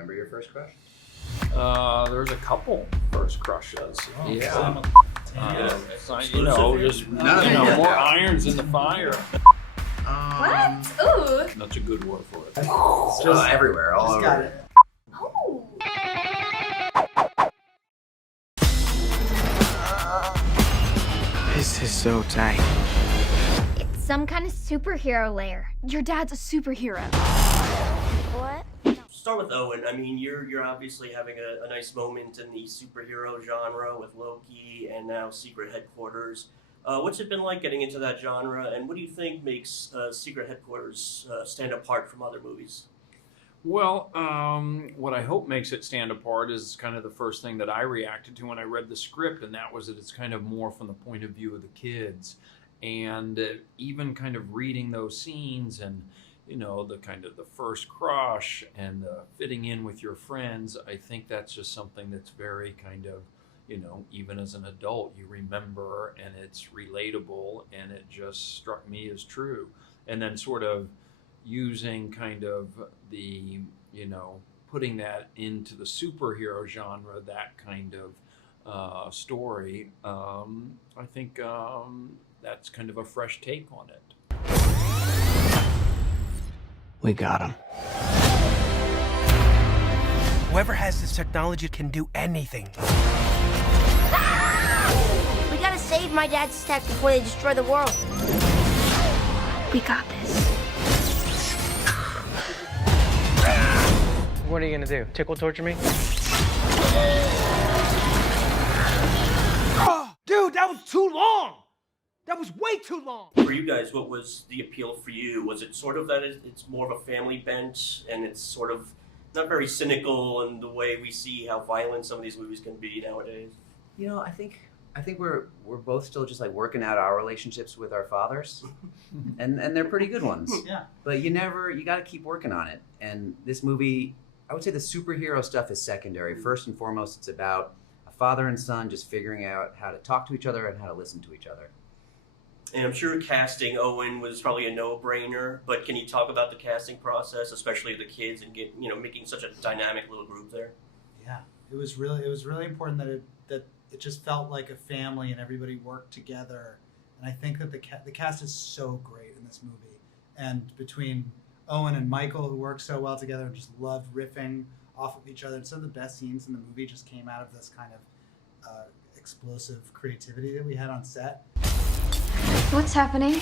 remember your first crush? There's a couple first crushes. Oh, Yeah. Just more irons in the fire. What? Ooh. That's a good word for it. It's just everywhere, all over. got it. Oh. This is so tight. It's some kind of superhero lair. Your dad's a superhero. What? Start with Owen. I mean, you're obviously having a nice moment in the superhero genre with Loki and now Secret Headquarters. What's it been like getting into that genre, and what do you think makes Secret Headquarters stand apart from other movies? Well, what I hope makes it stand apart is kind of the first thing that I reacted to when I read the script, and that was that it's kind of more from the point of view of the kids. And even kind of reading those scenes and, the kind of the first crush and the fitting in with your friends, I think that's just something that's very kind of, even as an adult, you remember, and it's relatable, and it just struck me as true. And then sort of using kind of the, putting that into the superhero genre, that kind of story, I think that's kind of a fresh take on it. We got him. Whoever has this technology can do anything. We gotta save my dad's tech before they destroy the world. We got this. What are you gonna do? Tickle torture me? Dude, that was too long! That was way too long! For you guys, what was the appeal for you? Was it sort of that it's more of a family bent, and it's sort of not very cynical in the way we see how violent some of these movies can be nowadays? I think we're both still just like working out our relationships with our fathers, and they're pretty good ones. Yeah. But you got to keep working on it. And this movie, I would say the superhero stuff is secondary. First and foremost, it's about a father and son just figuring out how to talk to each other and how to listen to each other. And I'm sure casting Owen was probably a no-brainer, but can you talk about the casting process, especially the kids, and making such a dynamic little group there? Yeah, it was really important that it just felt like a family and everybody worked together. And I think that the cast is so great in this movie. And between Owen and Michael, who work so well together and just love riffing off of each other, and some of the best scenes in the movie just came out of this kind of explosive creativity that we had on set. What's happening?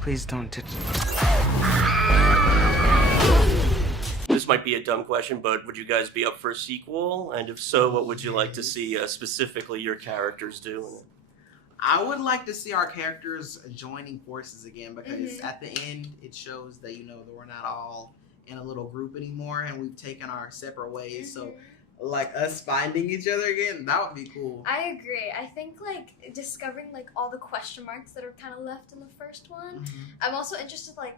Please don't touch me. This might be a dumb question, but would you guys be up for a sequel? And if so, what would you like to see specifically your characters do in it? I would like to see our characters joining forces again, because at the end it shows that that we're not all in a little group anymore, and we've taken our separate ways. So like us finding each other again, that would be cool. I agree. I think discovering all the question marks that are kind of left in the first one. I'm also interested Maya,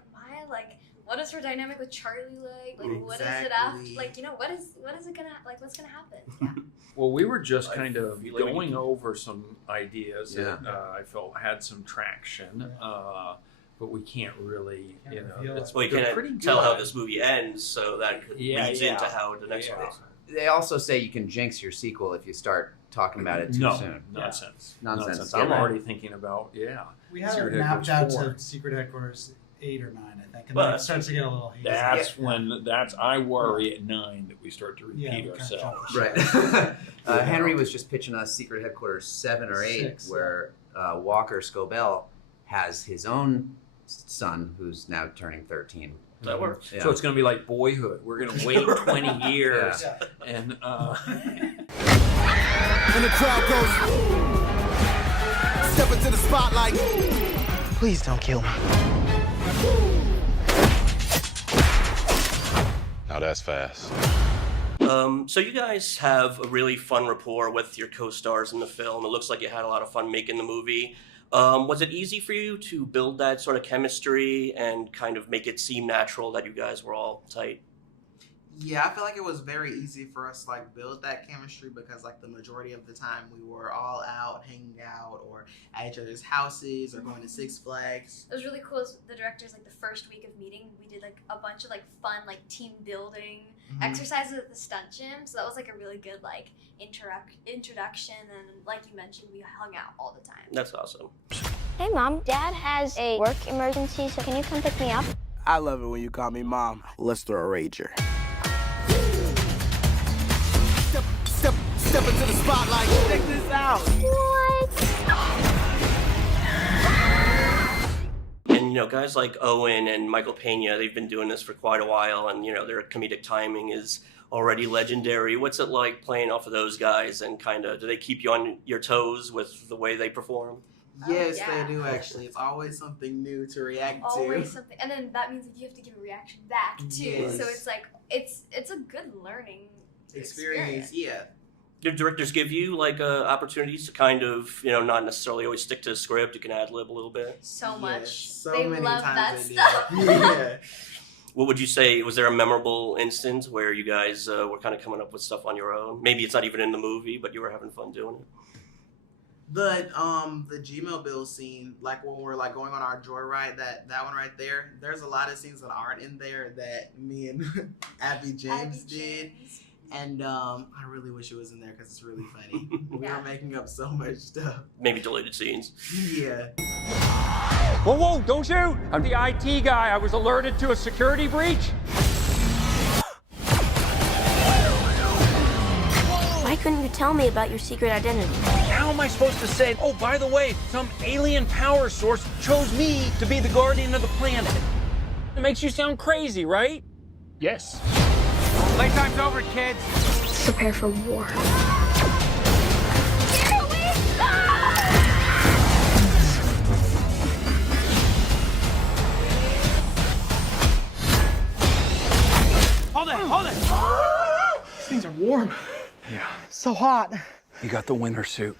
what is her dynamic with Charlie like? What is it after? What is it gonna what's gonna happen? Yeah. Well, we were just kind of going over some ideas that I felt had some traction, but we can't really, Well, you can't tell how this movie ends, so that could leads into how the next one is. They also say you can jinx your sequel if you start talking about it too soon. Nonsense. Nonsense. I'm already thinking about, We have it mapped out to Secret Headquarters 8 or 9, I think, and then it starts to get a little hazy. I worry at 9 that we start to repeat ourselves. Right. Henry was just pitching us Secret Headquarters 7 or 8, 6, where Walker Scobell has his own son who's now turning 13. That works. Yeah. So it's going to be like Boyhood. We're going to wait 20 years. And When the crowd goes, step into the spotlight. Please don't kill me. Now that's fast. So you guys have a really fun rapport with your co-stars in the film. It looks like you had a lot of fun making the movie. Was it easy for you to build that sort of chemistry and kind of make it seem natural that you guys were all tight? Yeah, I feel like it was very easy for us to like build that chemistry because like the majority of the time we were all out hanging out or at each other's houses or going to Six Flags. It was really cool. The directors, like the first week of meeting, we did like a bunch of like fun like team building exercises at the stunt gym. So that was like a really good like introduction. And like you mentioned, we hung out all the time. That's awesome. Hey, Mom. Dad has a work emergency, so can you come pick me up? I love it when you call me Mom. Let's throw a rager. Step into the spotlight. Check this out. And, you know, guys like Owen and Michael Pena, they've been doing this for quite a while, and, you know, their comedic timing is already legendary. What's it like playing off of those guys, and kind of, do they keep you on your toes with the way they perform? Yes, they do actually. It's always something new to react to. Always something, and then that means that you have to give a reaction back too. Yes. So it's like it's a good learning experience. Yeah. Do directors give you like opportunities to kind of, you know, not necessarily always stick to the script? You can ad lib a little bit. So much. So they many love that times they stuff. do. Yeah. What would you say, was there a memorable instance where you guys were kind of coming up with stuff on your own? Maybe it's not even in the movie, but you were having fun doing it. The G-Mobile scene, like when we're like going on our joyride, that one right there, there's a lot of scenes that aren't in there that me and Abby James did. And I really wish it was in there because it's really funny. We were making up so much stuff. Maybe deleted scenes. Yeah. Whoa, whoa, don't shoot! I'm the IT guy. I was alerted to a security breach. Why couldn't you tell me about your secret identity? How am I supposed to say, oh, by the way, some alien power source chose me to be the guardian of the planet? It makes you sound crazy, right? Yes. Playtime's over, kids. Prepare for war. Hold it! These things are warm. Yeah. So hot. You got the winter suit.